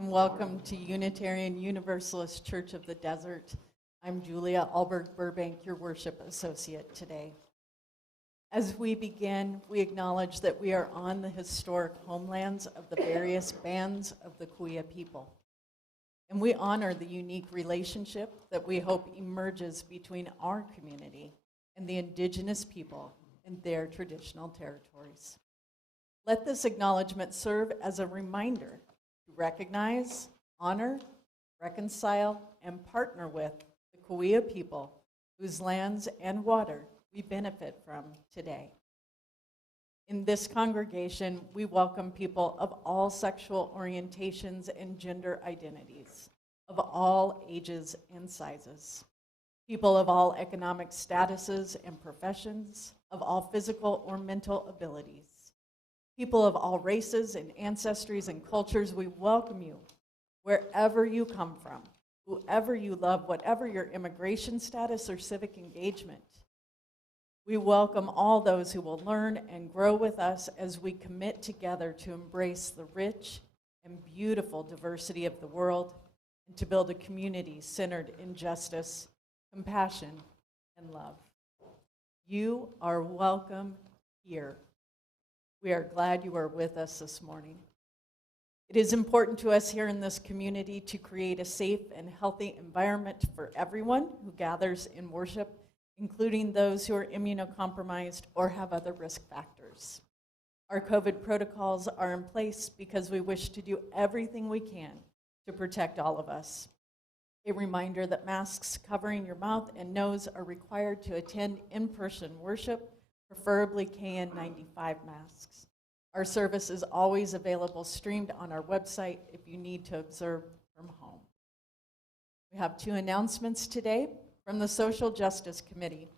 and welcome to Unitarian Universalist Church of the Desert. I'm Julia Alberg-Burbank, your worship associate today. As we begin, we acknowledge that we are on the historic homelands of the various bands of the Kuya people. And we honor the unique relationship that we hope emerges between our community and the indigenous people in their traditional territories. Let this acknowledgement serve as a reminder to recognize, honor, reconcile, and partner with the Kuya people whose lands and water we benefit from today. In this congregation, we welcome people of all sexual orientations and gender identities, of all ages and sizes, people of all economic statuses and professions, of all physical or mental abilities, people of all races and ancestries and cultures. We welcome you wherever you come from, whoever you love, whatever your immigration status or civic engagement. We welcome all those who will learn and grow with us as we commit together to embrace the rich and beautiful diversity of the world and to build a community centered in justice, compassion, and love. You are welcome here. We are glad you are with us this morning. It is important to us here in this community to create a safe and healthy environment for everyone who gathers in worship, including those who are immunocompromised or have other risk factors. Our COVID protocols are in place because we wish to do everything we can to protect all of us. A reminder that masks covering your mouth and nose are required to attend in-person worship, preferably KN95 masks. Our service is always available streamed on our website if you need to observe from home. We have two announcements today from the Social Justice Committee.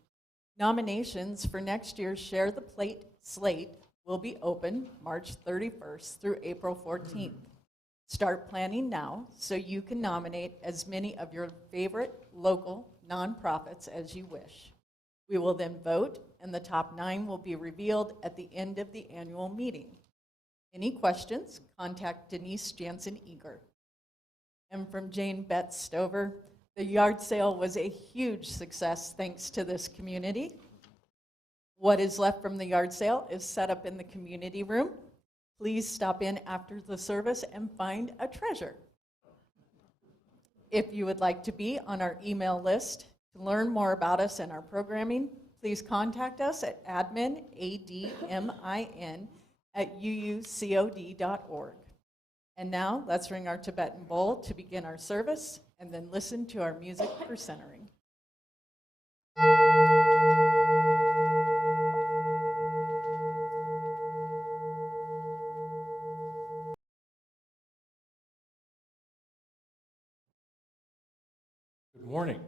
Nominations for next year's Share the Plate slate will be open March 31st through April 14th. Start planning now so you can nominate as many of your favorite local nonprofits as you wish. We will then vote, and the top 9 will be revealed at the end of the annual meeting. Any questions, contact Denise Jansen-Eager. And from Jane Betts Stover, the yard sale was a huge success thanks to this community. What is left from the yard sale is set up in the community room. Please stop in after the service and find a treasure. If you would like to be on our email list to learn more about us and our programming, please contact us at admin, ADMIN, @uucod.org. And now, let's ring our Tibetan bowl to begin our service, and then listen to our music for centering. Good morning.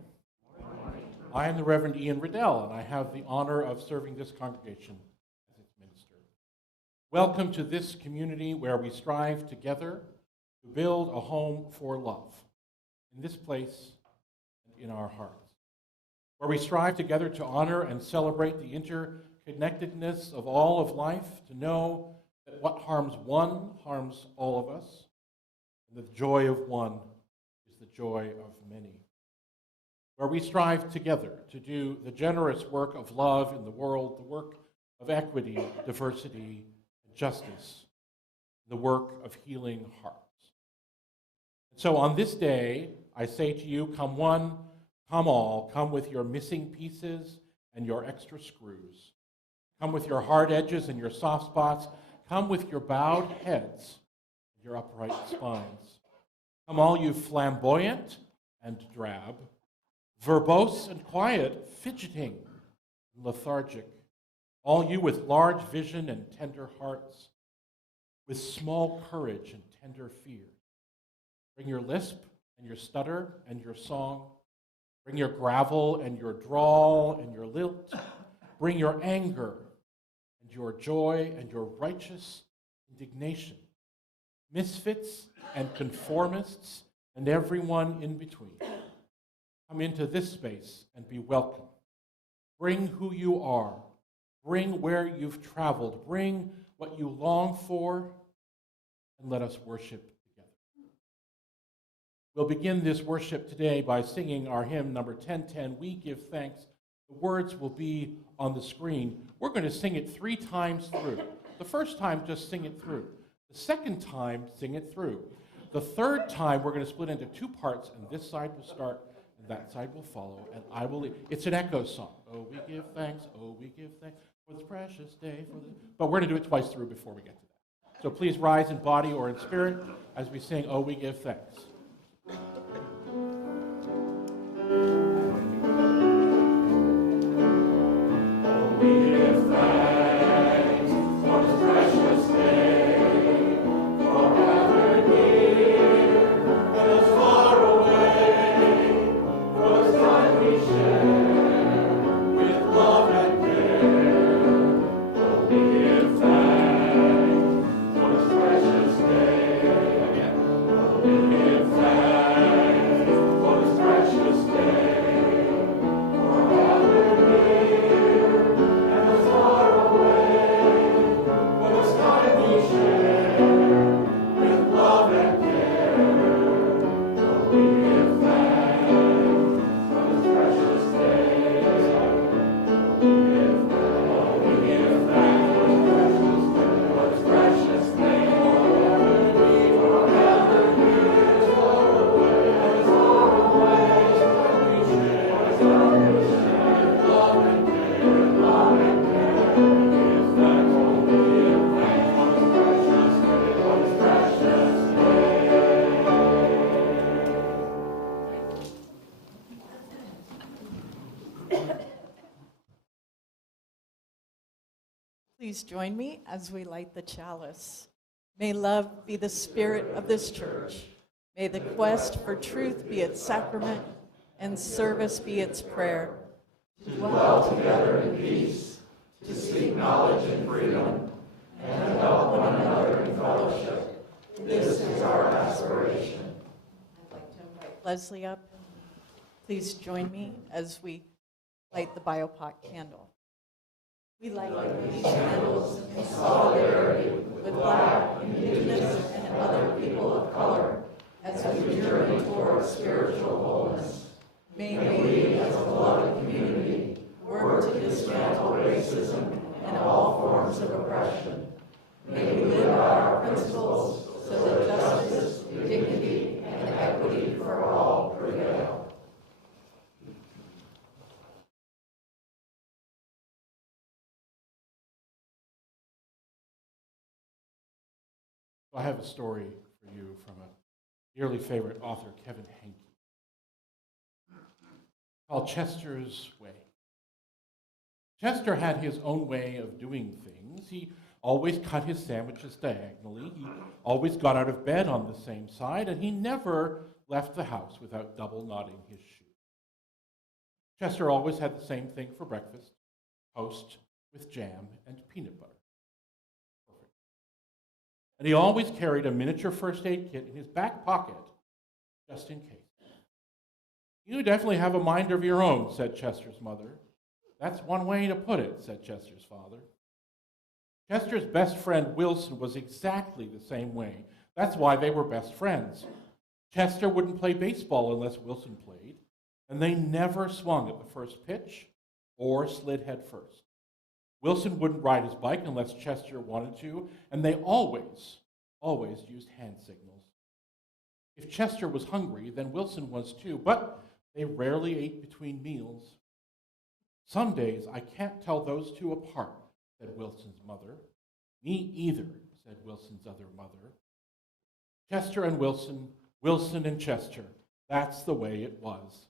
I am the Reverend Ian Riddell, and I have the honor of serving this congregation as its minister. Welcome to this community where we strive together to build a home for love in this place and in our hearts, where we strive together to honor and celebrate the interconnectedness of all of life, to know that what harms one harms all of us, and the joy of one is the joy of many. Where we strive together to do the generous work of love in the world, the work of equity, diversity, and justice, the work of healing hearts. And so on this day, I say to you, come one, come all, come with your missing pieces and your extra screws. Come with your hard edges and your soft spots. Come with your bowed heads and your upright spines. Come all you flamboyant and drab, verbose and quiet, fidgeting and lethargic, all you with large vision and tender hearts, with small courage and tender fear. Bring your lisp and your stutter and your song. Bring your gravel and your drawl and your lilt. Bring your anger and your joy and your righteous indignation. Misfits and conformists and everyone in between. Come into this space and be welcome. Bring who you are. Bring where you've traveled. Bring what you long for, and let us worship together. We'll begin this worship today by singing our hymn number 1010, We Give Thanks. The words will be on the screen. We're going to sing it 3 times through. The first time, just sing it through. The second time, sing it through. The third time, we're going to split into 2 parts, and this side will start, and that side will follow, and I will lead. It's an echo song. Oh, we give thanks. Oh, we give thanks for this precious day. But we're going to do it twice through before we get to that. So please rise in body or in spirit as we sing, Oh, we give thanks. Please join me as we light the chalice. May love be the spirit of this church. May the quest for truth be its sacrament and service be its prayer. To dwell together in peace, to seek knowledge and freedom, and to help one another in fellowship. This is our aspiration. I'd like to invite Leslie up. Please join me as we light the biopot candle. We light these candles in solidarity with Black, Indigenous, and other people of color as we journey toward spiritual wholeness. May we, as a beloved community, work to dismantle racism and all forms of oppression. May we live by our principles so that justice, dignity, and equity for all prevail. I have a story for you from a dearly favorite author, Kevin Hankey, called Chester's Way. Chester had his own way of doing things. He always cut his sandwiches diagonally. He always got out of bed on the same side, and he never left the house without double knotting his shoe. Chester always had the same thing for breakfast, toast with jam and peanut butter. And he always carried a miniature first aid kit in his back pocket, just in case. You definitely have a mind of your own, said Chester's mother. That's one way to put it, said Chester's father. Chester's best friend, Wilson, was exactly the same way. That's why they were best friends. Chester wouldn't play baseball unless Wilson played, and they never swung at the first pitch or slid head first. Wilson wouldn't ride his bike unless Chester wanted to, and they always used hand signals. If Chester was hungry, then Wilson was too, but they rarely ate between meals. Some days I can't tell those two apart, said Wilson's mother. Me either, said Wilson's other mother. Chester and Wilson, Wilson and Chester, that's the way it was.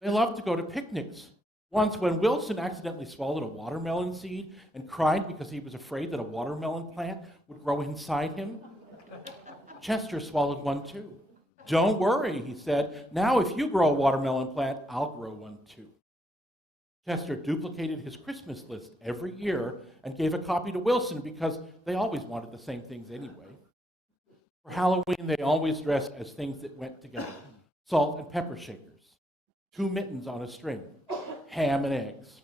They loved to go to picnics. Once, when Wilson accidentally swallowed a watermelon seed and cried because he was afraid that a watermelon plant would grow inside him, Chester swallowed one too. Don't worry, he said. Now if you grow a watermelon plant, I'll grow one too. Chester duplicated his Christmas list every year and gave a copy to Wilson because they always wanted the same things anyway. For Halloween, they always dressed as things that went together. Salt and pepper shakers, 2 mittens on a string, ham and eggs.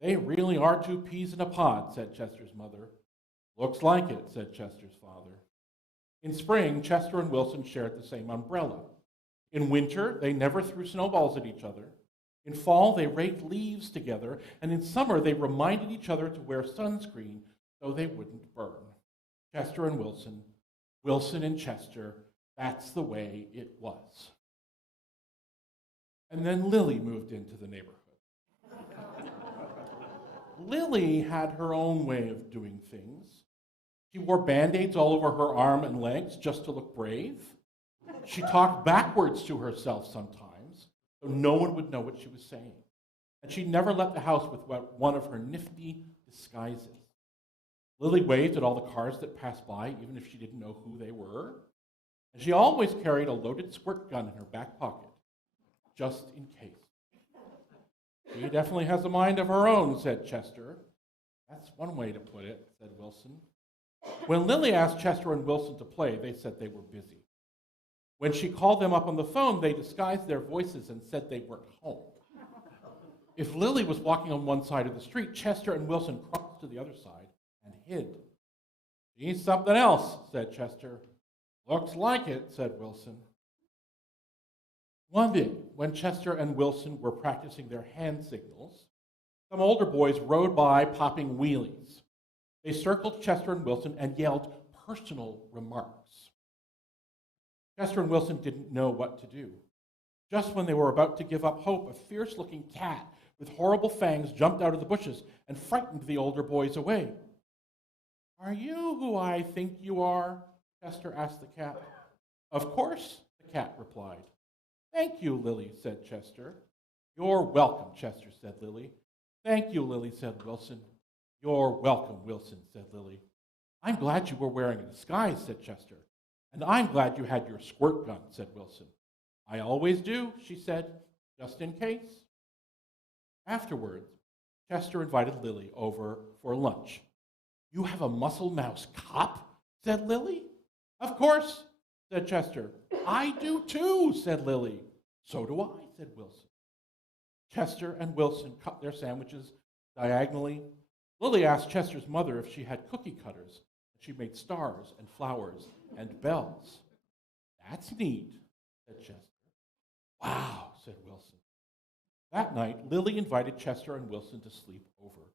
They really are 2 peas in a pod, said Chester's mother. Looks like it, said Chester's father. In spring, Chester and Wilson shared the same umbrella. In winter, they never threw snowballs at each other. In fall, they raked leaves together, and in summer, they reminded each other to wear sunscreen so they wouldn't burn. Chester and Wilson, Wilson and Chester, that's the way it was. And then Lily moved into the neighborhood. Lily had her own way of doing things. She wore Band-Aids all over her arm and legs just to look brave. She talked backwards to herself sometimes, so no one would know what she was saying. And she never left the house with one of her nifty disguises. Lily waved at all the cars that passed by, even if she didn't know who they were. And she always carried a loaded squirt gun in her back pocket, just in case. She definitely has a mind of her own, said Chester. That's one way to put it, said Wilson. When Lily asked Chester and Wilson to play, they said they were busy. When she called them up on the phone, they disguised their voices and said they weren't home. If Lily was walking on one side of the street, Chester and Wilson crossed to the other side and hid. She's something else, said Chester. Looks like it, said Wilson. One day, when Chester and Wilson were practicing their hand signals, some older boys rode by popping wheelies. They circled Chester and Wilson and yelled personal remarks. Chester and Wilson didn't know what to do. Just when they were about to give up hope, a fierce-looking cat with horrible fangs jumped out of the bushes and frightened the older boys away. "Are you who I think you are?" Chester asked the cat. "Of course," the cat replied. "Thank you, Lily," said Chester. "You're welcome," Chester said Lily. "Thank you, Lily," said Wilson. "You're welcome, Wilson," said Lily. "I'm glad you were wearing a disguise," said Chester. "And I'm glad you had your squirt gun," said Wilson. "I always do," she said, "just in case." Afterwards, Chester invited Lily over for lunch. "You have a muscle mouse cop?" said Lily. "Of course," said Chester. "I do too," said Lily. "So do I," said Wilson. Chester and Wilson cut their sandwiches diagonally. Lily asked Chester's mother if she had cookie cutters. She made stars and flowers and bells. "That's neat," said Chester. "Wow," said Wilson. That night, Lily invited Chester and Wilson to sleep over.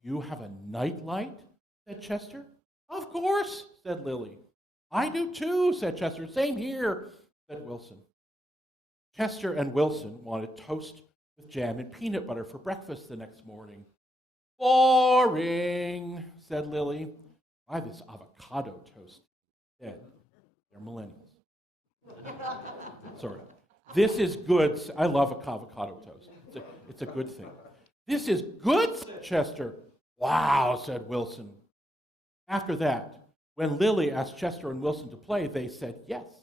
"You have a night light?" said Chester. "Of course," said Lily. "I do too," said Chester. "Same here," said Wilson. Chester and Wilson wanted toast with jam and peanut butter for breakfast the next morning. "Boring," said Lily. "Why this avocado toast?" Dead. They're millennials. Sorry. "This is good." I love avocado toast. It's a good thing. "This is good," said Chester. "Wow," said Wilson. After that, when Lily asked Chester and Wilson to play, they said yes.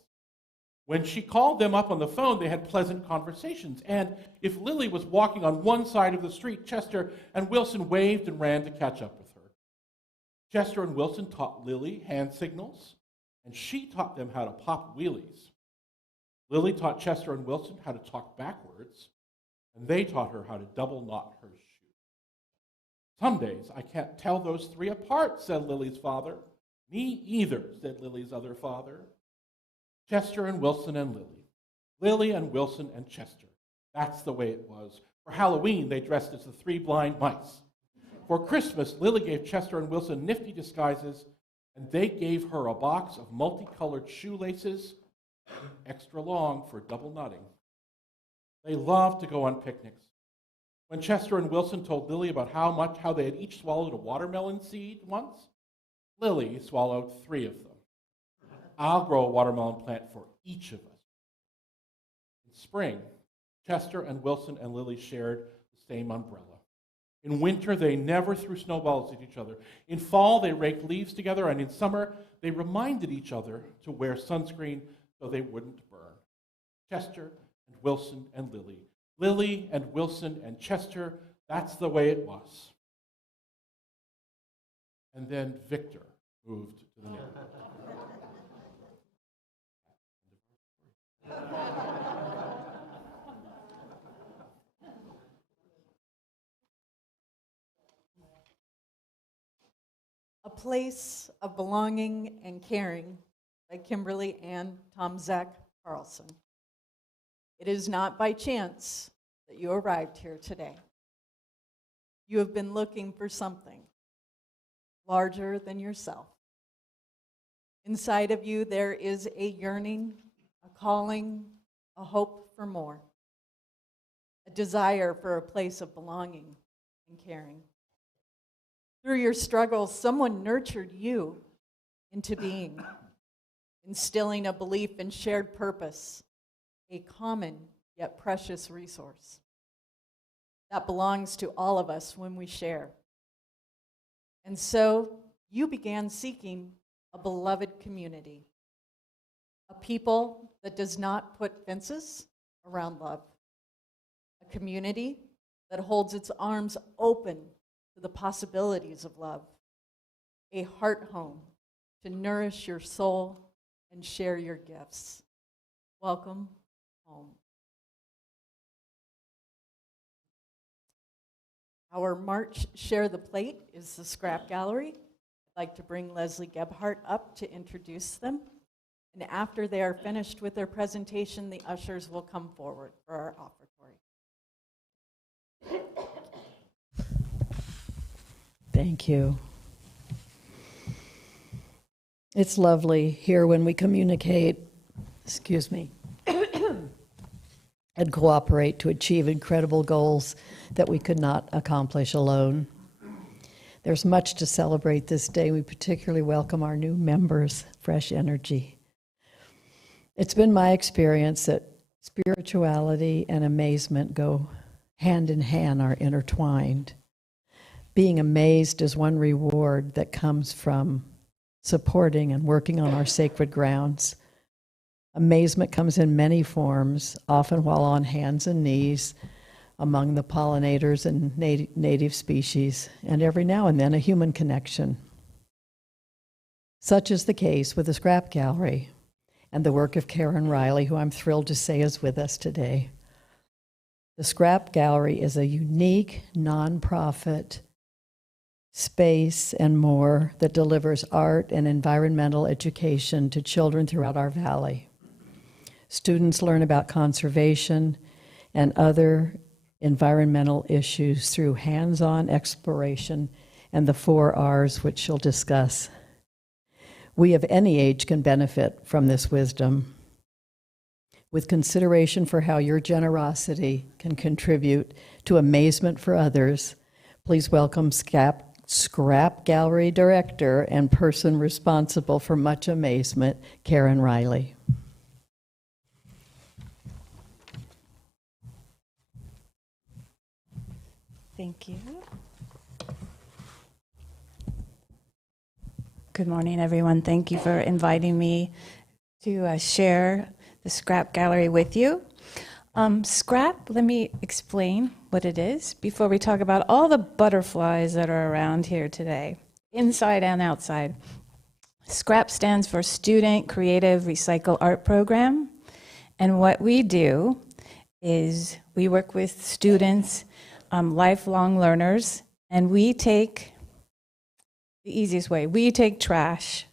When she called them up on the phone, they had pleasant conversations. And if Lily was walking on one side of the street, Chester and Wilson waved and ran to catch up with her. Chester and Wilson taught Lily hand signals, and she taught them how to pop wheelies. Lily taught Chester and Wilson how to talk backwards, and they taught her how to double knot her shoe. "Some days I can't tell those three apart," said Lily's father. "Me either," said Lily's other father. Chester and Wilson and Lily. Lily and Wilson and Chester. That's the way it was. For Halloween, they dressed as the three blind mice. For Christmas, Lily gave Chester and Wilson nifty disguises, and they gave her a box of multicolored shoelaces, extra long for double knotting. They loved to go on picnics. When Chester and Wilson told Lily about how they had each swallowed a watermelon seed once, Lily swallowed 3 of them. "I'll grow a watermelon plant for each of us." In spring, Chester and Wilson and Lily shared the same umbrella. In winter, they never threw snowballs at each other. In fall, they raked leaves together, and in summer, they reminded each other to wear sunscreen so they wouldn't burn. Chester and Wilson and Lily. Lily and Wilson and Chester, that's the way it was. And then Victor moved to the neighborhood. A Place of Belonging and Caring by Kimberly Ann Tom Zach Carlson. It is not by chance that you arrived here today. You have been looking for something larger than yourself. Inside of you, there is a yearning, a calling, a hope for more, a desire for a place of belonging and caring. Through your struggles, someone nurtured you into being, instilling a belief in shared purpose, a common yet precious resource that belongs to all of us when we share. And so you began seeking a beloved community, a people that does not put fences around love, a community that holds its arms open to the possibilities of love, a heart home to nourish your soul and share your gifts. Welcome home. Our March Share the Plate is the Scrap Gallery. I'd like to bring Leslie Gebhardt up to introduce them. And after they are finished with their presentation, the ushers will come forward for our offertory. Thank you. It's lovely here when we communicate, and cooperate to achieve incredible goals that we could not accomplish alone. There's much to celebrate this day. We particularly welcome our new members, fresh energy. It's been my experience that spirituality and amazement go hand in hand, are intertwined. Being amazed is one reward that comes from supporting and working on our sacred grounds. Amazement comes in many forms, often while on hands and knees among the pollinators and native species, and every now and then a human connection. Such is the case with the Scrap Gallery and the work of Karen Riley, who I'm thrilled to say is with us today. The Scrap Gallery is a unique, nonprofit space and more that delivers art and environmental education to children throughout our valley. Students learn about conservation and other environmental issues through hands-on exploration and the 4 R's, which she'll discuss. We of any age can benefit from this wisdom. With consideration for how your generosity can contribute to amazement for others, please welcome Scrap Gallery Director and person responsible for much amazement, Karen Riley. Thank you. Good morning, everyone. Thank you for inviting me to share the Scrap Gallery with you. Scrap, let me explain what it is before we talk about all the butterflies that are around here today, inside and outside. Scrap stands for Student Creative Recycle Art Program. And what we do is we work with students, lifelong learners, and we take the easiest way. We take trash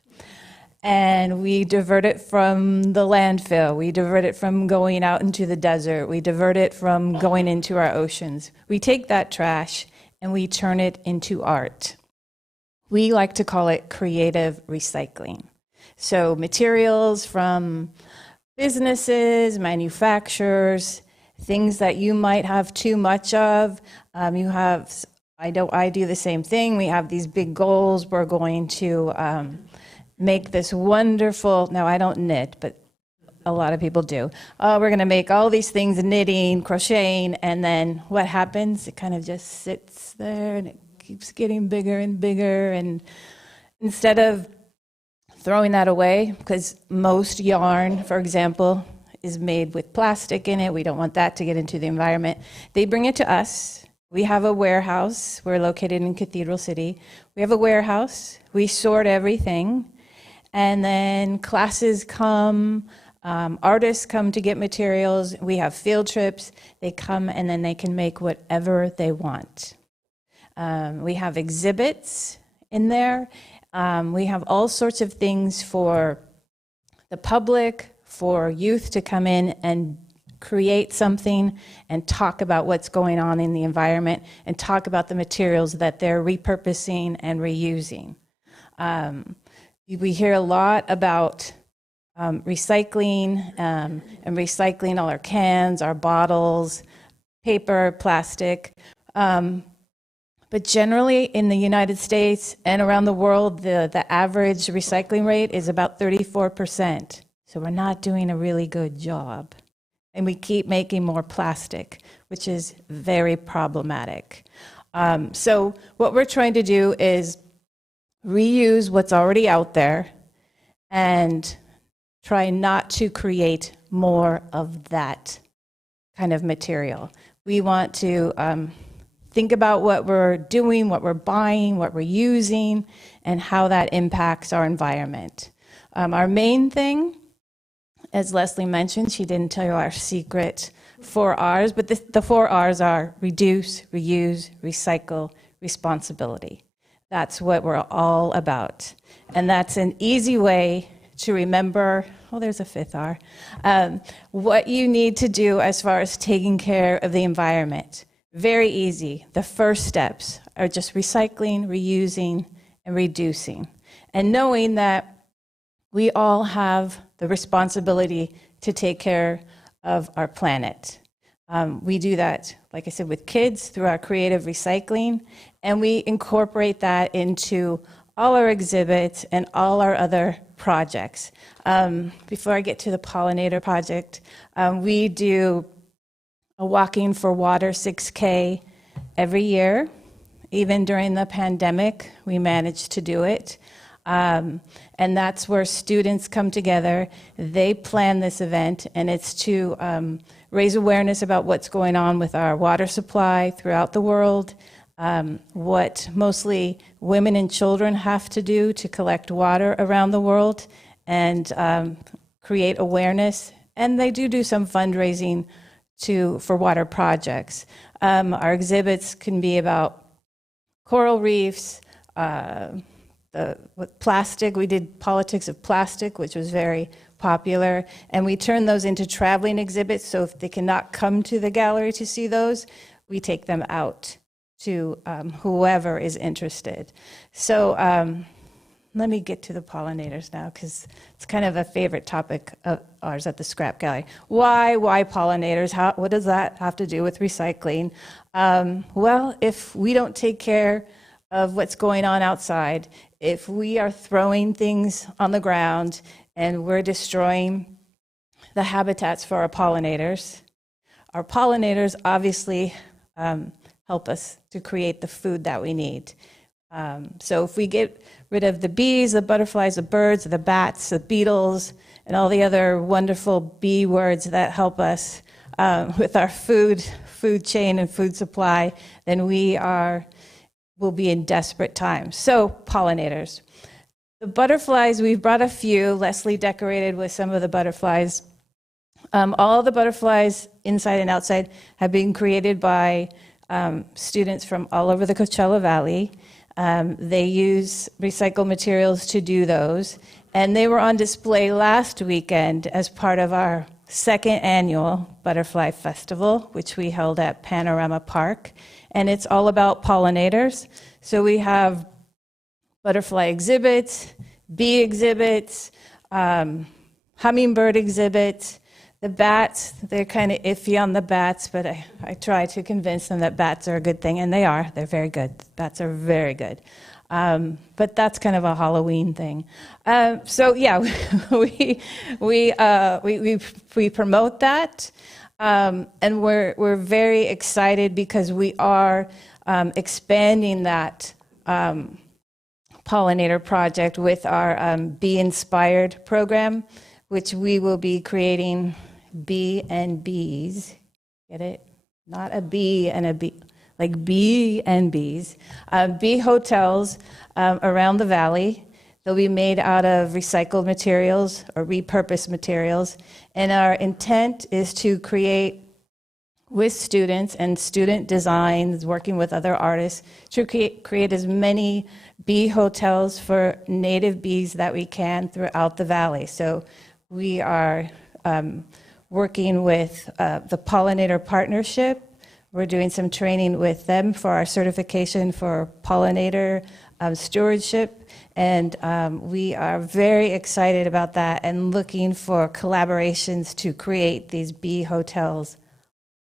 and we divert it from the landfill. We divert it from going out into the desert. We divert it from going into our oceans. We take that trash and we turn it into art. We like to call it creative recycling. So materials from businesses, manufacturers, things that you might have too much of. I do the same thing. We have these big goals. We're going to make this wonderful, now I don't knit, but a lot of people do. We're going to make all these things, knitting, crocheting, and then what happens? It kind of just sits there and it keeps getting bigger and bigger. And instead of throwing that away, because most yarn, for example, is made with plastic in it. We don't want that to get into the environment. They bring it to us. We have a warehouse. We're located in Cathedral City. We have a warehouse. We sort everything. And then classes come, artists come to get materials. We have field trips. They come and then they can make whatever they want. We have exhibits in there. We have all sorts of things for the public, for youth to come in and create something and talk about what's going on in the environment and talk about the materials that they're repurposing and reusing. We hear a lot about recycling and recycling all our cans, our bottles, paper, plastic. But generally in the United States and around the world, the average recycling rate is about 34%. So we're not doing a really good job. And we keep making more plastic, which is very problematic. So what we're trying to do is reuse what's already out there and try not to create more of that kind of material. We want to think about what we're doing, what we're buying, what we're using, and how that impacts our environment. Our main thing, as Leslie mentioned, she didn't tell you our secret 4 R's, but the 4 R's are reduce, reuse, recycle, responsibility. That's what we're all about. And that's an easy way to remember, oh, there's a 5th R, what you need to do as far as taking care of the environment. Very easy. The first steps are just recycling, reusing, and reducing. And knowing that we all have the responsibility to take care of our planet. We do that, like I said, with kids through our creative recycling, and we incorporate that into all our exhibits and all our other projects. Before I get to the pollinator project, we do a Walking for Water 6K every year. Even during the pandemic, we managed to do it. And that's where students come together. They plan this event, and it's to raise awareness about what's going on with our water supply throughout the world, what mostly women and children have to do to collect water around the world and create awareness. And they do some fundraising for water projects. Our exhibits can be about coral reefs, with plastic. We did politics of plastic, which was very popular, and we turned those into traveling exhibits, so if they cannot come to the gallery to see those, we take them out to whoever is interested. So let me get to the pollinators now, because it's kind of a favorite topic of ours at the Scrap Gallery. Why pollinators? What does that have to do with recycling? Well, if we don't take care of what's going on outside, if we are throwing things on the ground and we're destroying the habitats for our pollinators obviously help us to create the food that we need. So if we get rid of the bees, the butterflies, the birds, the bats, the beetles, and all the other wonderful bee words that help us with our food chain and food supply, then we'll be in desperate times. So pollinators. The butterflies, we've brought a few. Leslie decorated with some of the butterflies. All the butterflies, inside and outside, have been created by students from all over the Coachella Valley. They use recycled materials to do those. And they were on display last weekend as part of our 2nd annual Butterfly Festival, which we held at Panorama Park. And it's all about pollinators. So we have butterfly exhibits, bee exhibits, hummingbird exhibits. The bats, they're kind of iffy on the bats, but I try to convince them that bats are a good thing, and they are. They're very good. Bats are very good. But that's kind of a Halloween thing. So yeah, we promote that. And we're very excited because we are expanding that pollinator project with our Bee Inspired program, which we will be creating bee and bees. Get it? Not a bee and a bee, like bee and bees. Bee hotels around the valley. They'll be made out of recycled materials or repurposed materials. And our intent is to create with students and student designs, working with other artists, to create as many bee hotels for native bees that we can throughout the valley. So we are working with the Pollinator Partnership. We're doing some training with them for our certification for pollinator stewardship, and we are very excited about that and looking for collaborations to create these bee hotels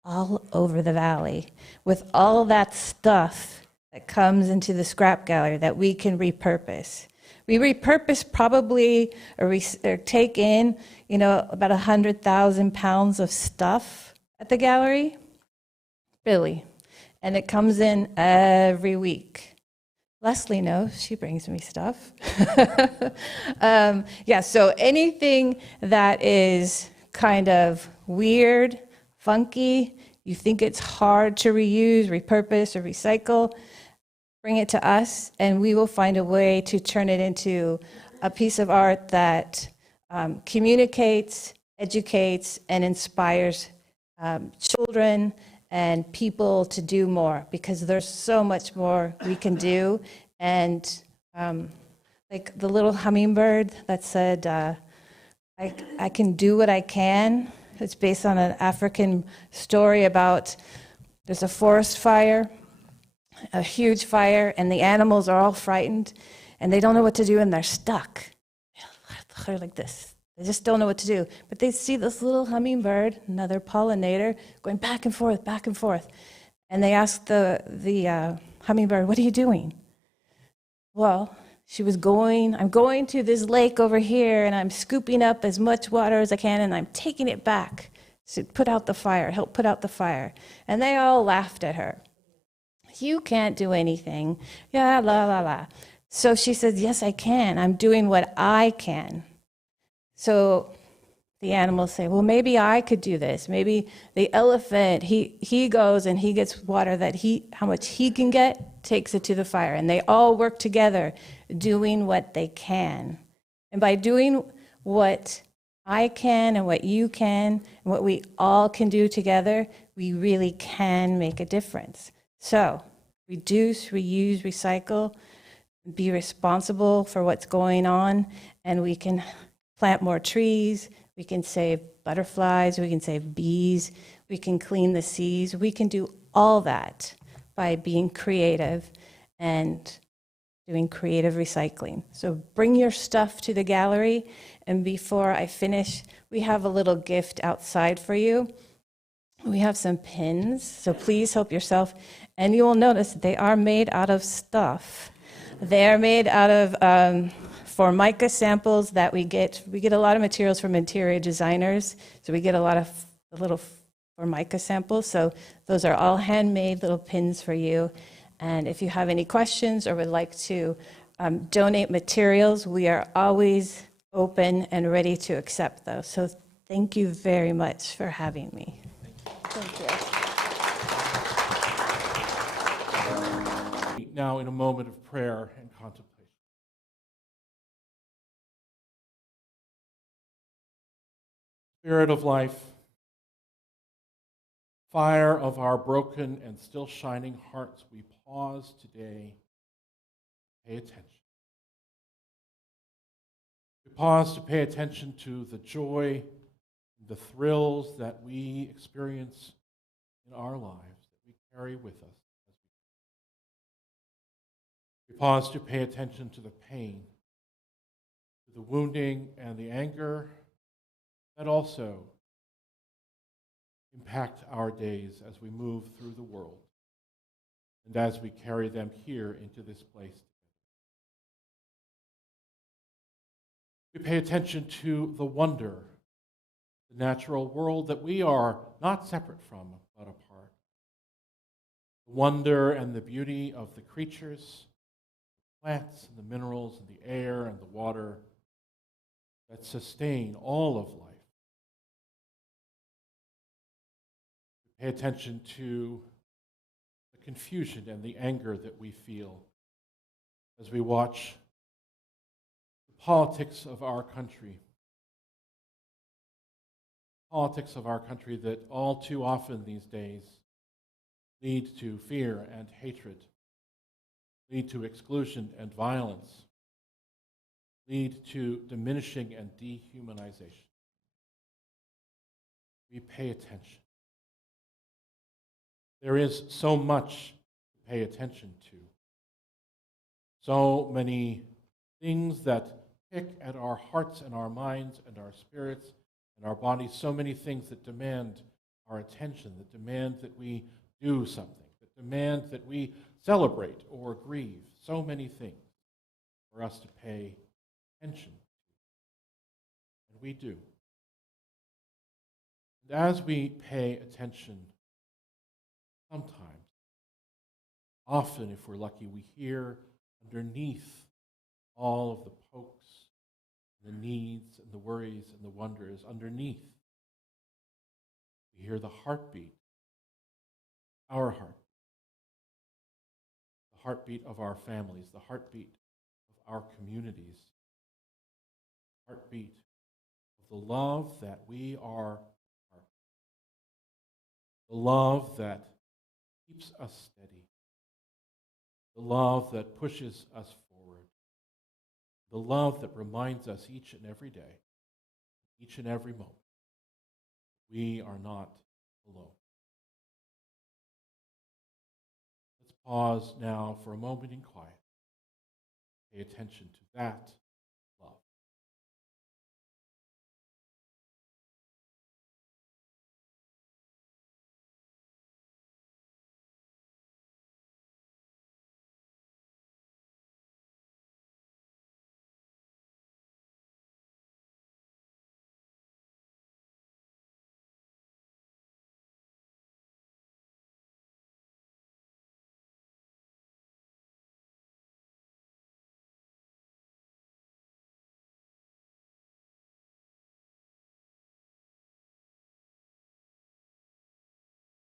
all over the valley with all that stuff that comes into the scrap gallery that we can repurpose. We repurpose probably or take in, about 100,000 pounds of stuff at the gallery, really, and it comes in every week. Leslie knows, she brings me stuff. So anything that is kind of weird, funky, you think it's hard to reuse, repurpose, or recycle, bring it to us, and we will find a way to turn it into a piece of art that communicates, educates, and inspires children and people to do more, because there's so much more we can do. And like the little hummingbird that said, I can do what I can. It's based on an African story about there's a forest fire, a huge fire, and the animals are all frightened, and they don't know what to do, and they're stuck. They're like this. They just don't know what to do. But they see this little hummingbird, another pollinator, going back and forth, back and forth. And they ask the hummingbird, "What are you doing?" Well, she was I'm going to this lake over here, and I'm scooping up as much water as I can, and I'm taking it back to put out the fire, help put out the fire. And they all laughed at her. "You can't do anything." Yeah, la, la, la. So she says, "Yes, I can. I'm doing what I can." So the animals say, "Well, maybe I could do this. Maybe the elephant, he goes and he gets water how much he can get, takes it to the fire." And they all work together doing what they can. And by doing what I can and what you can and what we all can do together, we really can make a difference. So reduce, reuse, recycle, be responsible for what's going on, and we can plant more trees, we can save butterflies, we can save bees, we can clean the seas. We can do all that by being creative and doing creative recycling. So bring your stuff to the gallery, and before I finish, we have a little gift outside for you. We have some pins, so please help yourself. And you will notice they are made out of stuff. They are made out of Formica samples that we get. We get a lot of materials from interior designers, so we get a lot of little Formica samples. So those are all handmade little pins for you. And if you have any questions or would like to donate materials, we are always open and ready to accept those. So thank you very much for having me. Thank you. Now in a moment of prayer and contemplation. Spirit of life, fire of our broken and still shining hearts, we pause today, pay attention. We pause to pay attention to the joy, the thrills that we experience in our lives, that we carry with us. We pause to pay attention to the pain, to the wounding and the anger that also impact our days as we move through the world and as we carry them here into this place. We pay attention to the wonder, the natural world that we are not separate from, but a part. The wonder and the beauty of the creatures, the plants and the minerals and the air and the water that sustain all of life. We pay attention to the confusion and the anger that we feel as we watch the politics of our country. Politics of our country that all too often these days lead to fear and hatred, lead to exclusion and violence, lead to diminishing and dehumanization. we pay attention. There is so much to pay attention to. So many things that pick at our hearts and our minds and our spirits and our bodies, so many things that demand our attention, that demand that we do something, that demand that we celebrate or grieve, so many things for us to pay attention to. And we do. And as we pay attention, sometimes, often if we're lucky, we hear underneath all of the pokes, the needs and the worries and the wonders, underneath, we hear the heartbeat, our heart, the heartbeat of our families, the heartbeat of our communities, the heartbeat of the love that we are, the love that keeps us steady, the love that pushes us forward, the love that reminds us each and every day, each and every moment, we are not alone. Let's pause now for a moment in quiet. Pay attention to that love.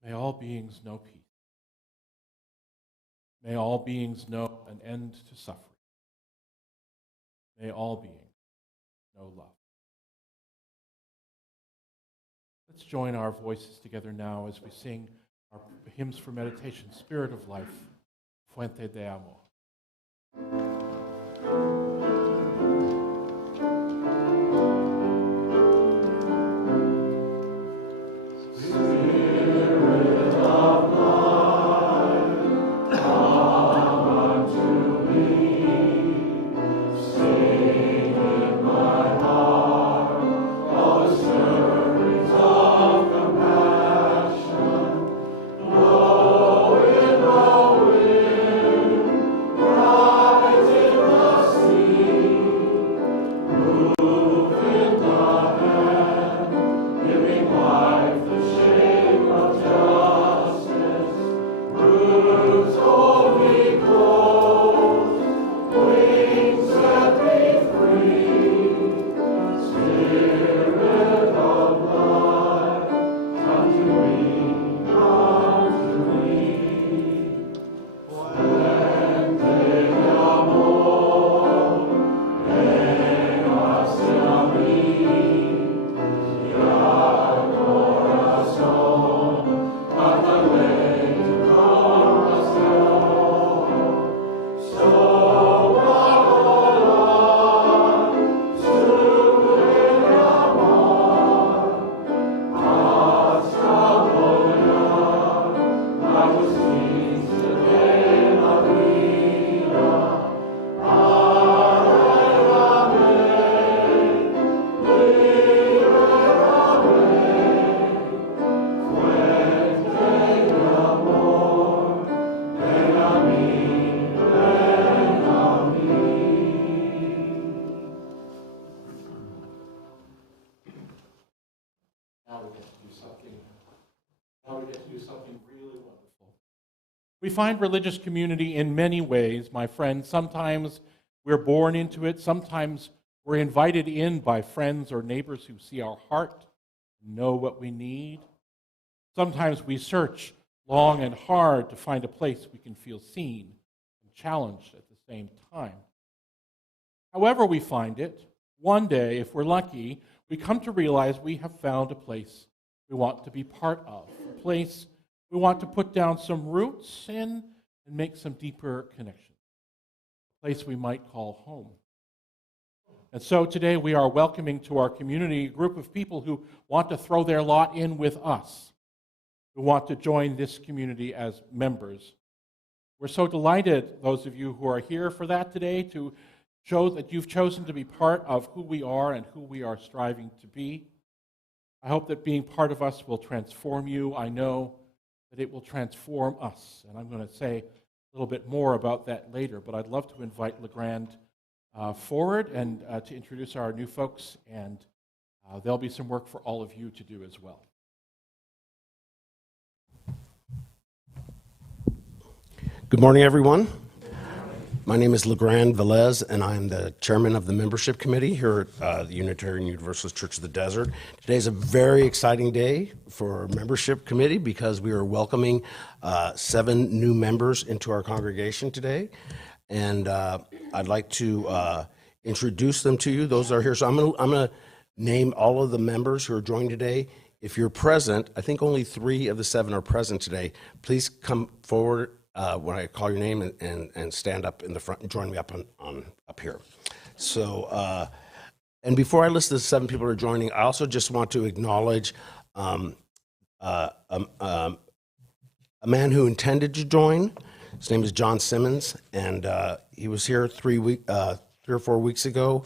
May all beings know peace. May all beings know an end to suffering. May all beings know love. Let's join our voices together now as we sing our hymns for meditation, Spirit of Life, Fuente de Amor. We find religious community in many ways, my friends. Sometimes we're born into it. Sometimes we're invited in by friends or neighbors who see our heart, know what we need. Sometimes we search long and hard to find a place we can feel seen and challenged at the same time. However we find it, one day, if we're lucky, we come to realize we have found a place we want to be part of, a place we want to put down some roots in and make some deeper connections, a place we might call home. And so today we are welcoming to our community a group of people who want to throw their lot in with us, who want to join this community as members. We're so delighted, those of you who are here for that today, to show that you've chosen to be part of who we are and who we are striving to be. I hope that being part of us will transform you. I know that it will transform us, and I'm going to say a little bit more about that later, but I'd love to invite LeGrand forward and to introduce our new folks, and there'll be some work for all of you to do as well. Good morning, everyone. My name is LeGrand Velez, and I'm the chairman of the membership committee here at the Unitarian Universalist Church of the Desert. Today is a very exciting day for our membership committee because we are welcoming 7 new members into our congregation today. And I'd like to introduce them to you. Those are here. So I'm going to name all of the members who are joining today. If you're present, I think only 3 of the 7 are present today. Please come forward when I call your name and stand up in the front and join me up here. So, and before I list the 7 people who are joining, I also just want to acknowledge a man who intended to join. His name is John Simmons, and he was here 3 or 4 weeks ago,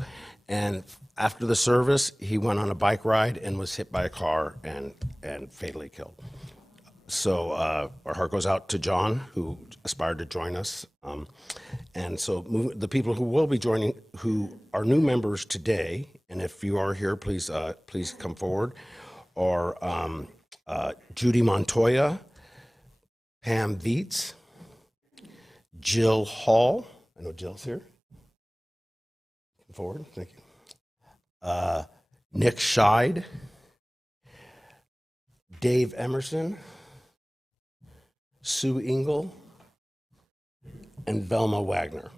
and after the service, he went on a bike ride and was hit by a car and fatally killed. So our heart goes out to John, who aspired to join us. And so the people who will be joining, who are new members today, and if you are here, please come forward, are Judy Montoya, Pam Vietz, Jill Hall. I know Jill's here. Come forward, thank you. Nick Scheid, Dave Emerson, Sue Engel, and Velma Wagner.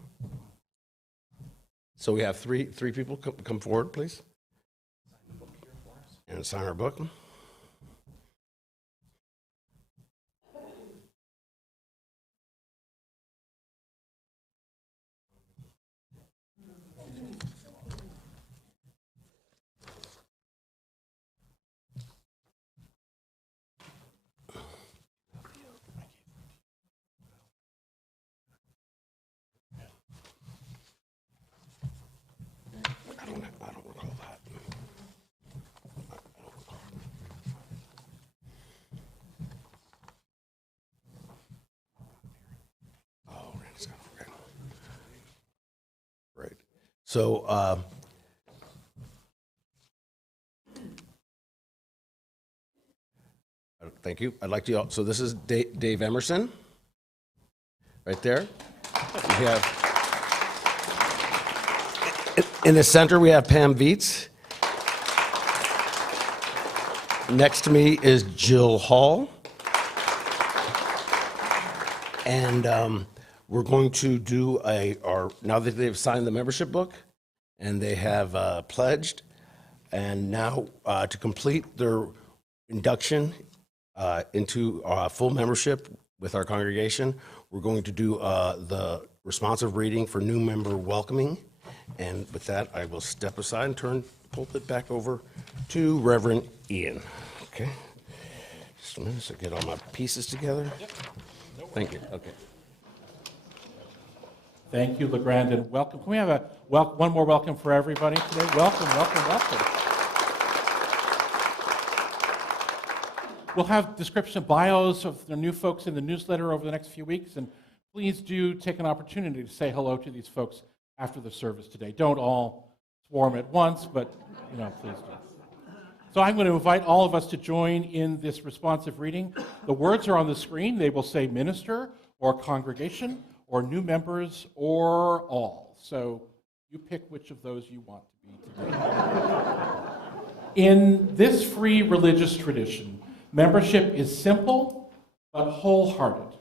So we have three people. Come forward, please, and sign our book. I don't recall that. Oh, okay. Right. So, thank you. I'd like to. So this is Dave Emerson, right there. We have. In the center, we have Pam Vietz. Next to me is Jill Hall. And we're going to do now that they've signed the membership book and they have pledged, and now to complete their induction into full membership with our congregation, we're going to do the responsive reading for new member welcoming. And with that, I will step aside and turn the pulpit back over to Reverend Ian. Okay. Just a minute to get all my pieces together. Yep. Thank you. Okay. Thank you, LeGrand, and welcome. Can we have one more welcome for everybody today? Welcome, welcome, welcome. We'll have description bios of the new folks in the newsletter over the next few weeks, and please do take an opportunity to say hello to these folks after the service today. Don't all swarm at once, but please do. So I'm going to invite all of us to join in this responsive reading. The words are on the screen. They will say minister or congregation or new members or all. So you pick which of those you want to be today. In this free religious tradition, membership is simple but wholehearted.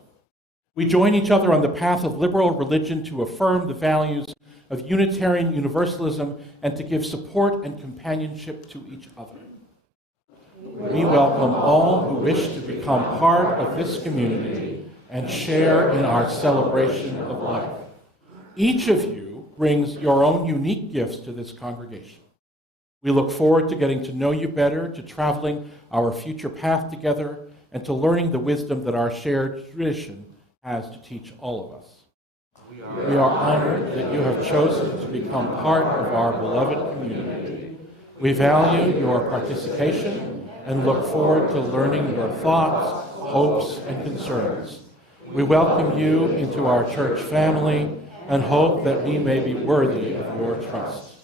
We join each other on the path of liberal religion to affirm the values of Unitarian Universalism and to give support and companionship to each other. We welcome all who wish to become part of this community and share in our celebration of life. Each of you brings your own unique gifts to this congregation. We look forward to getting to know you better, to traveling our future path together, and to learning the wisdom that our shared tradition has to teach all of us. We are honored that you have chosen to become part of our beloved community. We value your participation and look forward to learning your thoughts, hopes, and concerns. We welcome you into our church family and hope that we may be worthy of your trust.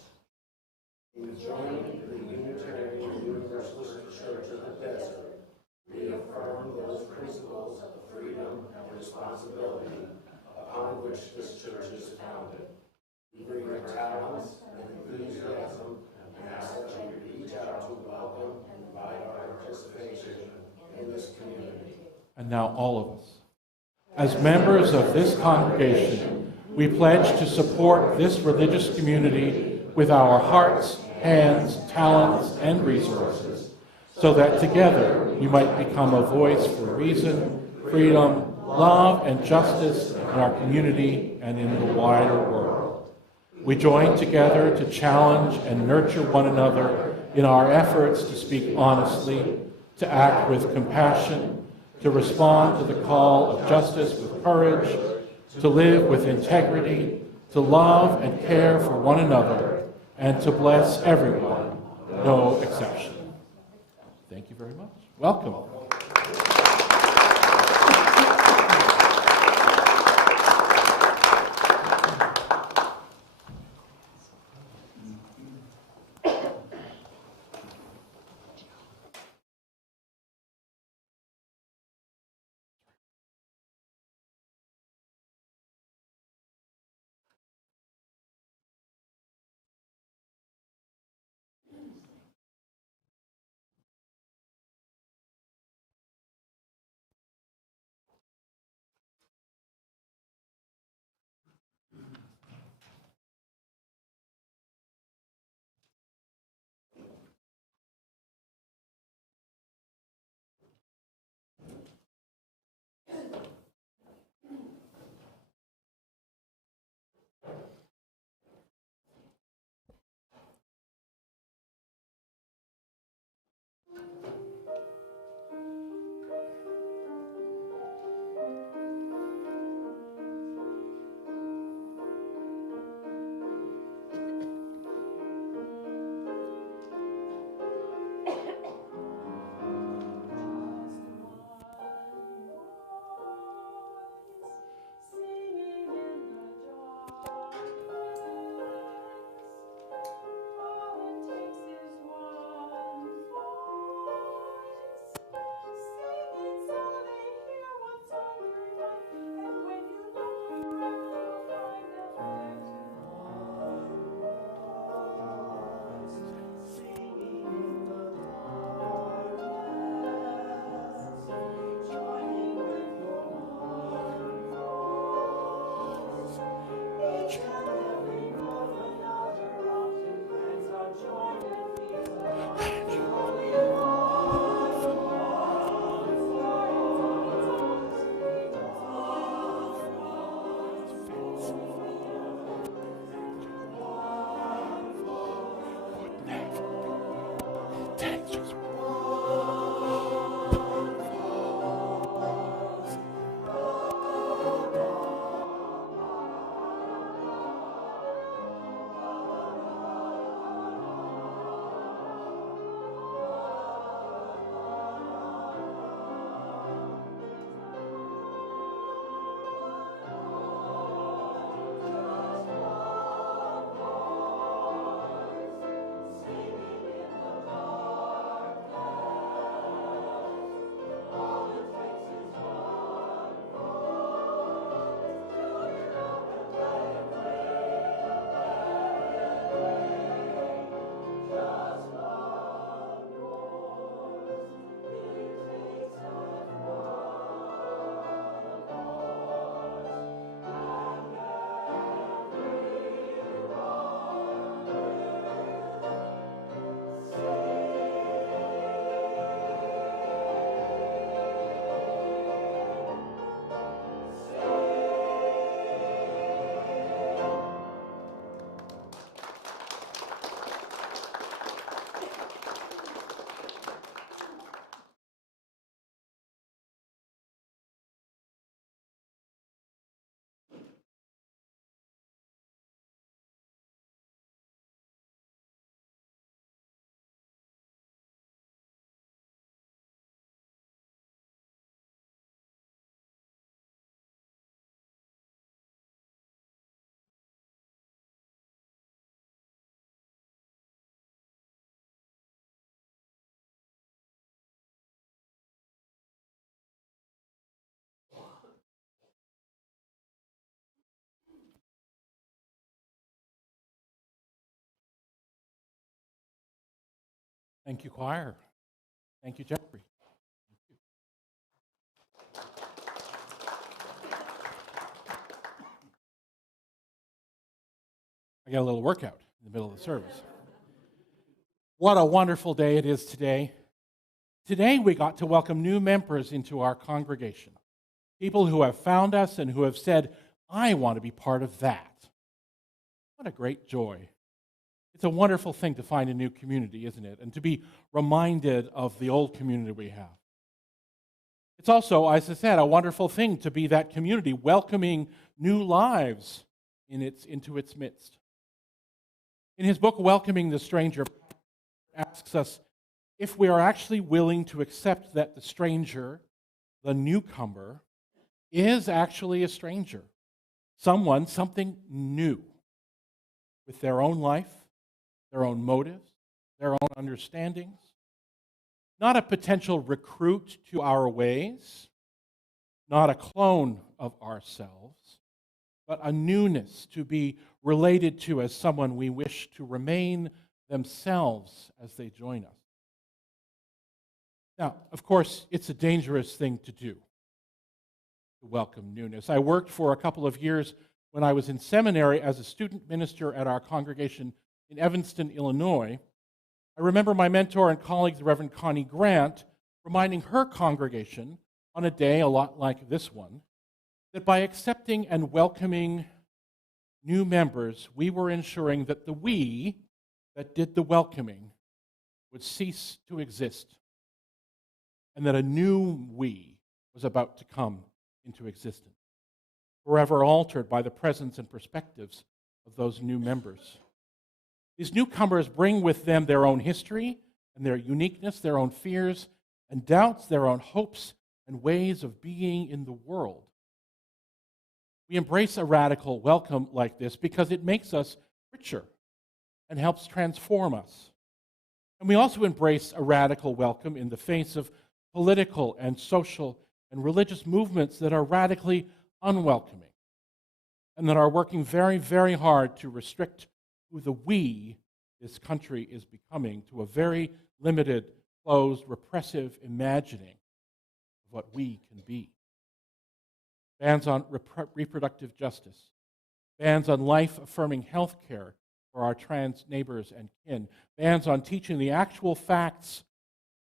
And now all of us. As members of this congregation, we pledge to support this religious community with our hearts, hands, talents, and resources, so that together we might become a voice for reason, freedom, love, and justice in our community and in the wider world. We join together to challenge and nurture one another in our efforts to speak honestly, to act with compassion, to respond to the call of justice with courage, to live with integrity, to love and care for one another, and to bless everyone, no exception. Thank you very much. Welcome. Thank you, choir. Thank you, Jeffrey. I got a little workout in the middle of the service. What a wonderful day it is today. Today we got to welcome new members into our congregation. People who have found us and who have said, I want to be part of that. What a great joy. It's a wonderful thing to find a new community, isn't it? And to be reminded of the old community we have. It's also, as I said, a wonderful thing to be that community, welcoming new lives into its midst. In his book, Welcoming the Stranger, asks us if we are actually willing to accept that the stranger, the newcomer, is actually a stranger. Someone, something new, with their own life, their own motives, their own understandings. Not a potential recruit to our ways, not a clone of ourselves, but a newness to be related to as someone we wish to remain themselves as they join us. Now, of course, it's a dangerous thing to do, to welcome newness. I worked for a couple of years when I was in seminary as a student minister at our congregation in Evanston, Illinois. I remember my mentor and colleague, the Reverend Connie Grant, reminding her congregation on a day a lot like this one, that by accepting and welcoming new members, we were ensuring that the we that did the welcoming would cease to exist, and that a new we was about to come into existence, forever altered by the presence and perspectives of those new members. These newcomers bring with them their own history and their uniqueness, their own fears and doubts, their own hopes and ways of being in the world. We embrace a radical welcome like this because it makes us richer and helps transform us. And we also embrace a radical welcome in the face of political and social and religious movements that are radically unwelcoming and that are working very, very hard to restrict who the we this country is becoming to a very limited, closed, repressive imagining of what we can be. Bans on reproductive justice, bans on life-affirming health care for our trans neighbors and kin, bans on teaching the actual facts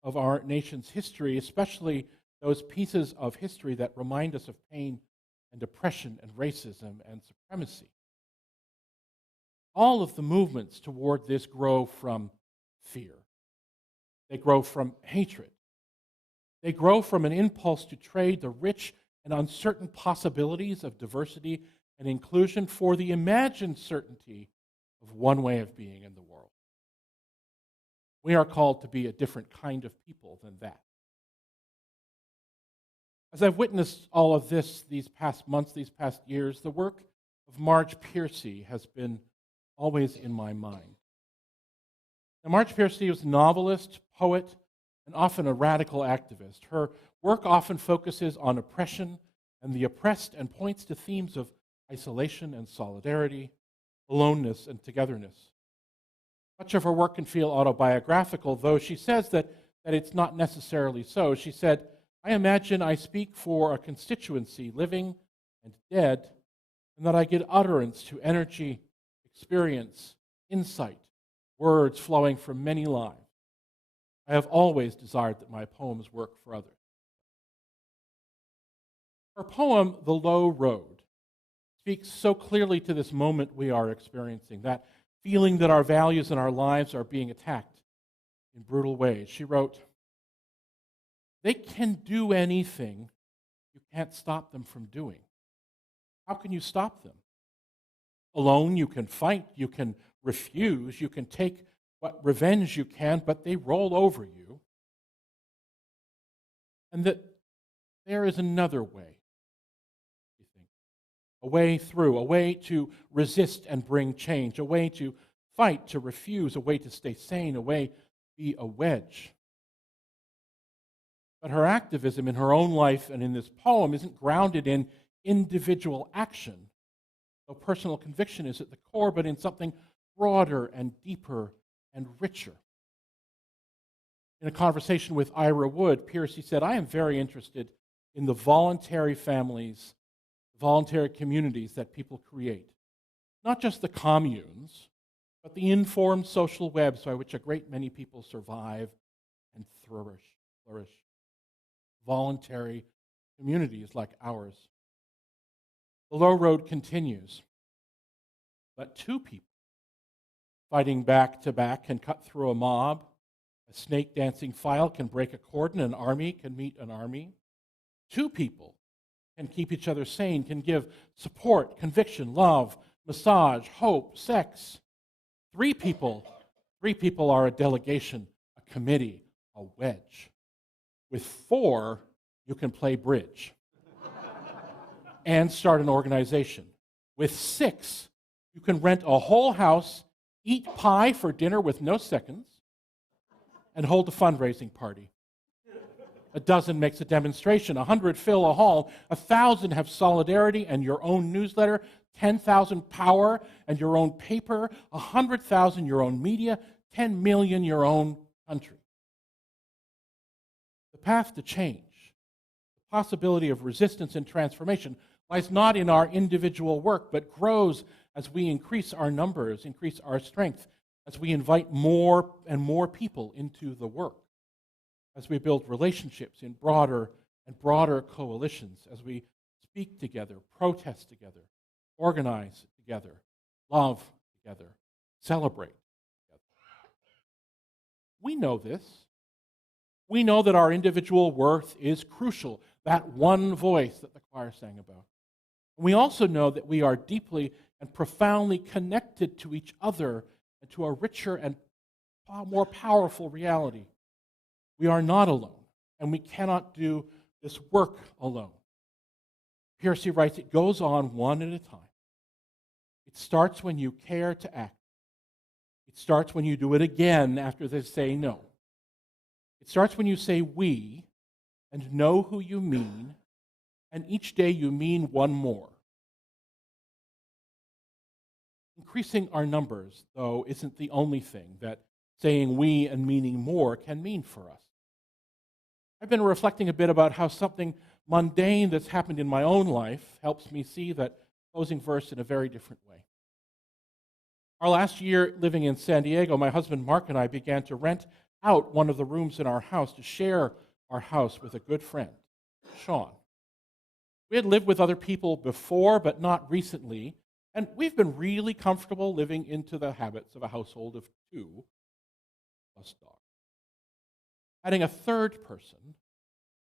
of our nation's history, especially those pieces of history that remind us of pain and oppression and racism and supremacy. All of the movements toward this grow from fear. They grow from hatred. They grow from an impulse to trade the rich and uncertain possibilities of diversity and inclusion for the imagined certainty of one way of being in the world. We are called to be a different kind of people than that. As I've witnessed all of this these past months, these past years, the work of Marge Piercy has been always in my mind. Now, Marge Piercy was a novelist, poet, and often a radical activist. Her work often focuses on oppression and the oppressed and points to themes of isolation and solidarity, aloneness and togetherness. Much of her work can feel autobiographical, though she says that it's not necessarily so. She said, I imagine I speak for a constituency, living and dead, and that I give utterance to energy, experience, insight, words flowing from many lives. I have always desired that my poems work for others. Her poem, The Low Road, speaks so clearly to this moment we are experiencing, that feeling that our values and our lives are being attacked in brutal ways. She wrote, they can do anything you can't stop them from doing. How can you stop them? Alone you can fight, you can refuse, you can take what revenge you can, but they roll over you. And that there is another way, you think. A way through, a way to resist and bring change, a way to fight, to refuse, a way to stay sane, a way to be a wedge. But her activism in her own life and in this poem isn't grounded in individual action, though personal conviction is at the core, but in something broader and deeper and richer. In a conversation with Ira Wood, Piercy said, "I am very interested in the voluntary families, voluntary communities that people create. Not just the communes, but the informed social webs by which a great many people survive and flourish. Voluntary communities like ours." The low road continues. But two people fighting back to back can cut through a mob. A snake dancing file can break a cordon. An army can meet an army. Two people can keep each other sane, can give support, conviction, love, massage, hope, sex. Three people are a delegation, a committee, a wedge. With four, you can play bridge and start an organization. With six, you can rent a whole house, eat pie for dinner with no seconds, and hold a fundraising party. A dozen makes a demonstration, 100 fill a hall, 1,000 have solidarity and your own newsletter, 10,000 power and your own paper, 100,000 your own media, 10 million your own country. The path to change, the possibility of resistance and transformation lies not in our individual work, but grows as we increase our numbers, increase our strength, as we invite more and more people into the work, as we build relationships in broader and broader coalitions, as we speak together, protest together, organize together, love together, celebrate together. We know this. We know that our individual worth is crucial, that one voice that the choir sang about. We also know that we are deeply and profoundly connected to each other and to a richer and more powerful reality. We are not alone, and we cannot do this work alone. Piercy writes, it goes on one at a time. It starts when you care to act. It starts when you do it again after they say no. It starts when you say we and know who you mean, and each day you mean one more. Increasing our numbers, though, isn't the only thing that saying we and meaning more can mean for us. I've been reflecting a bit about how something mundane that's happened in my own life helps me see that closing verse in a very different way. Our last year living in San Diego, my husband Mark and I began to rent out one of the rooms in our house to share our house with a good friend, Sean. We had lived with other people before, but not recently, and we've been really comfortable living into the habits of a household of two plus dog. Adding a third person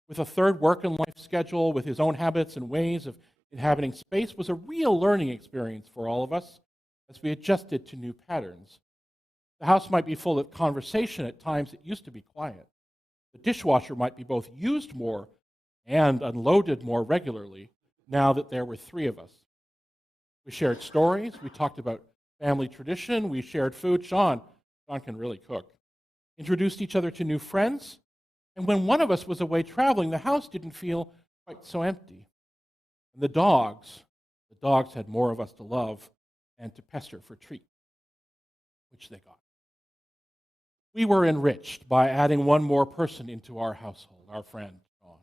with a third work and life schedule, with his own habits and ways of inhabiting space, was a real learning experience for all of us as we adjusted to new patterns. The house might be full of conversation at times it used to be quiet. The dishwasher might be both used more and unloaded more regularly now that there were three of us. We shared stories, we talked about family tradition, we shared food. Sean can really cook. Introduced each other to new friends, and when one of us was away traveling, the house didn't feel quite so empty. And the dogs had more of us to love and to pester for treats, which they got. We were enriched by adding one more person into our household, our friend, Sean.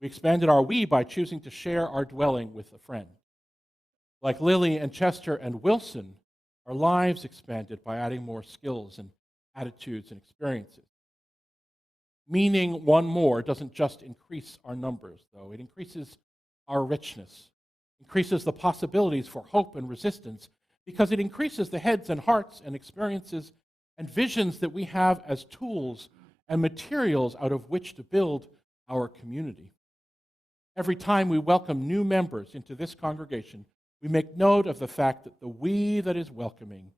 We expanded our we by choosing to share our dwelling with a friend. Like Lily and Chester and Wilson, our lives expanded by adding more skills and attitudes and experiences. Meaning one more doesn't just increase our numbers, though. It increases our richness, increases the possibilities for hope and resistance, because it increases the heads and hearts and experiences and visions that we have as tools and materials out of which to build our community. Every time we welcome new members into this congregation, we make note of the fact that the we that is welcoming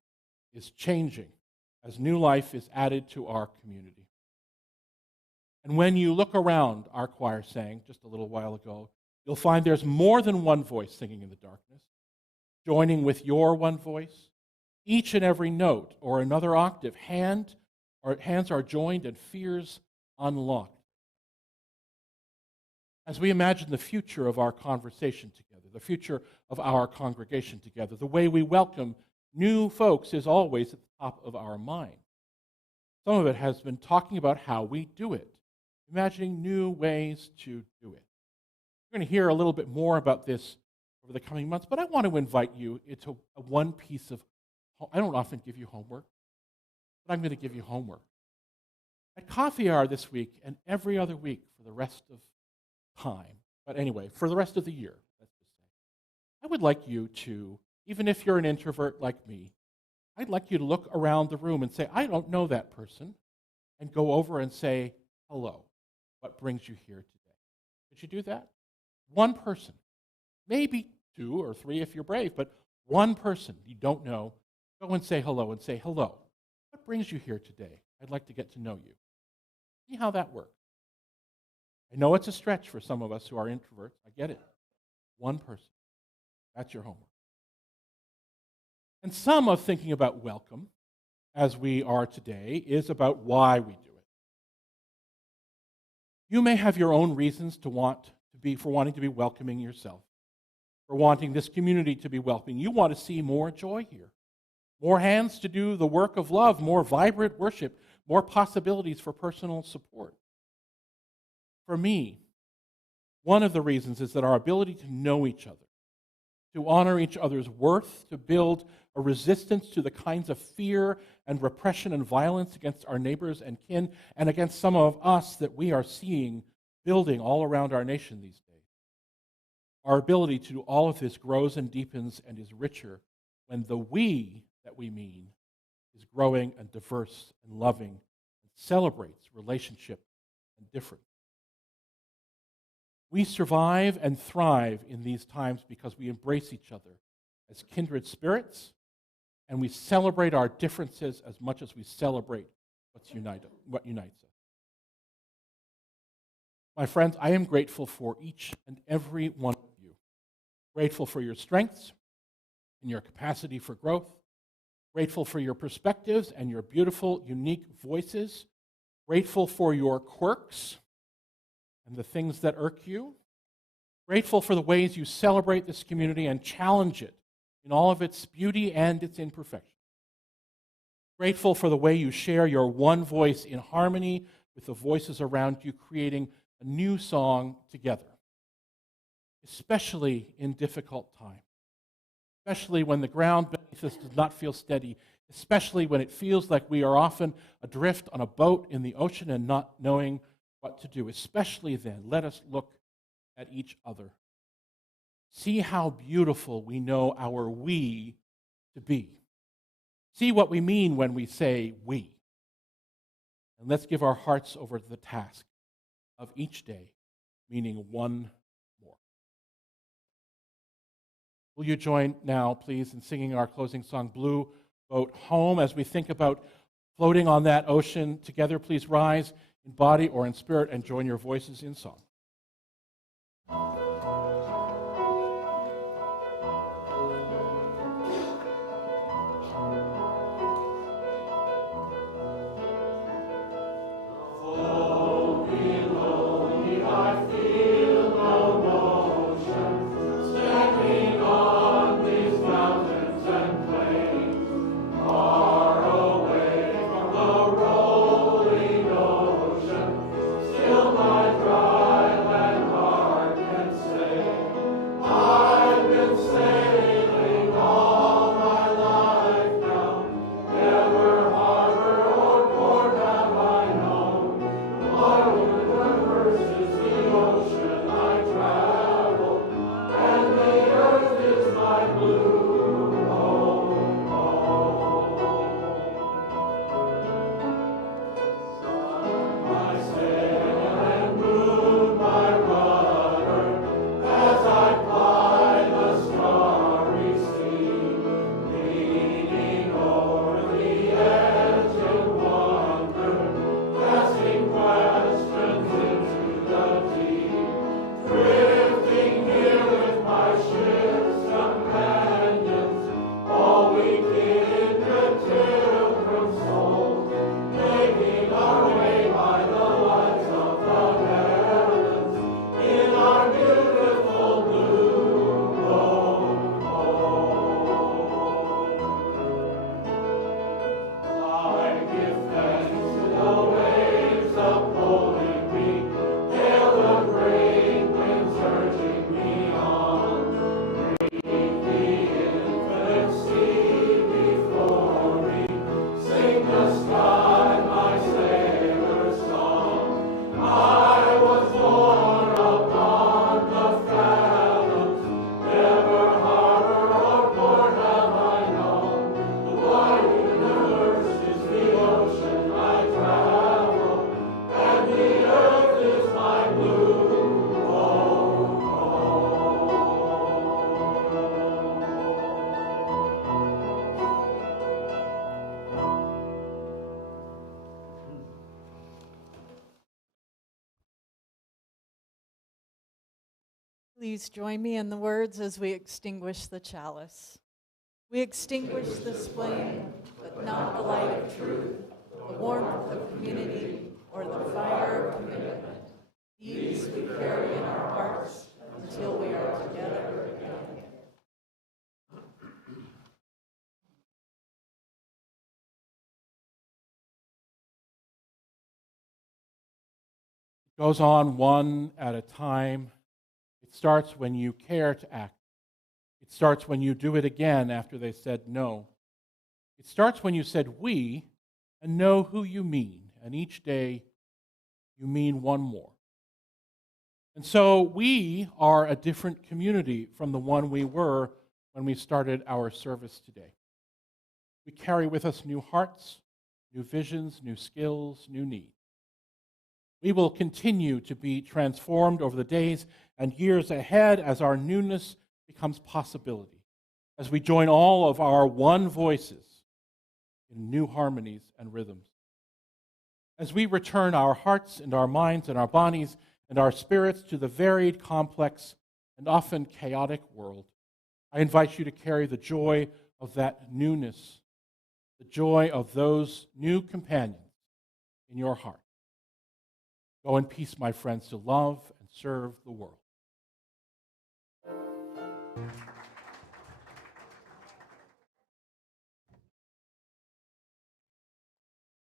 is changing as new life is added to our community. And when you look around, our choir sang just a little while ago, you'll find there's more than one voice singing in the darkness, joining with your one voice. Each and every note or another octave, hands are joined and fears unlocked. As we imagine the future of our conversation together, the future of our congregation together, the way we welcome new folks is always at the top of our mind. Some of it has been talking about how we do it, imagining new ways to do it. We're going to hear a little bit more about this over the coming months, but I want to invite you into one piece of, I don't often give you homework, but I'm going to give you homework. At coffee hour this week and every other week for the rest of time, but anyway, for the rest of the year, let's just say, I would like you to, even if you're an introvert like me, I'd like you to look around the room and say, I don't know that person, and go over and say, hello, what brings you here today? Could you do that? One person, maybe 2 or 3 if you're brave, but one person you don't know, go and say hello, what brings you here today? I'd like to get to know you. See how that works. I know it's a stretch for some of us who are introverts. I get it. One person. That's your homework. And some of thinking about welcome, as we are today, is about why we do it. You may have your own reasons for wanting to be welcoming yourself, for wanting this community to be welcoming. You want to see more joy here, more hands to do the work of love, more vibrant worship, more possibilities for personal support. For me, one of the reasons is that our ability to know each other, to honor each other's worth, to build a resistance to the kinds of fear and repression and violence against our neighbors and kin, and against some of us that we are seeing building all around our nation these days. Our ability to do all of this grows and deepens and is richer when the we that we mean is growing and diverse and loving and celebrates relationship and difference. We survive and thrive in these times because we embrace each other as kindred spirits, and we celebrate our differences as much as we celebrate what unites us. My friends, I am grateful for each and every one of you. Grateful for your strengths and your capacity for growth. Grateful for your perspectives and your beautiful, unique voices. Grateful for your quirks and the things that irk you. Grateful for the ways you celebrate this community and challenge it in all of its beauty and its imperfection. Grateful for the way you share your one voice in harmony with the voices around you, creating a new song together, especially in difficult times, especially when the ground beneath us does not feel steady, especially when it feels like we are often adrift on a boat in the ocean and not knowing what to do. Especially then, let us look at each other. See how beautiful we know our we to be. See what we mean when we say we. And let's give our hearts over to the task of each day, meaning one more. Will you join now, please, in singing our closing song, Blue Boat Home, as we think about floating on that ocean together? Please rise in body or in spirit and join your voices in song. Still my cry Please join me in the words as we extinguish the chalice. We extinguish this flame, but not the light of truth, the warmth of community, or the fire of commitment. These we carry in our hearts until we are together again. It goes on one at a time. It starts when you care to act. It starts when you do it again after they said no. It starts when you said we and know who you mean, and each day you mean one more. And so we are a different community from the one we were when we started our service today. We carry with us new hearts, new visions, new skills, new needs. We will continue to be transformed over the days and years ahead as our newness becomes possibility, as we join all of our one voices in new harmonies and rhythms. As we return our hearts and our minds and our bodies and our spirits to the varied, complex, and often chaotic world, I invite you to carry the joy of that newness, the joy of those new companions in your heart. Go in peace, my friends, to love and serve the world.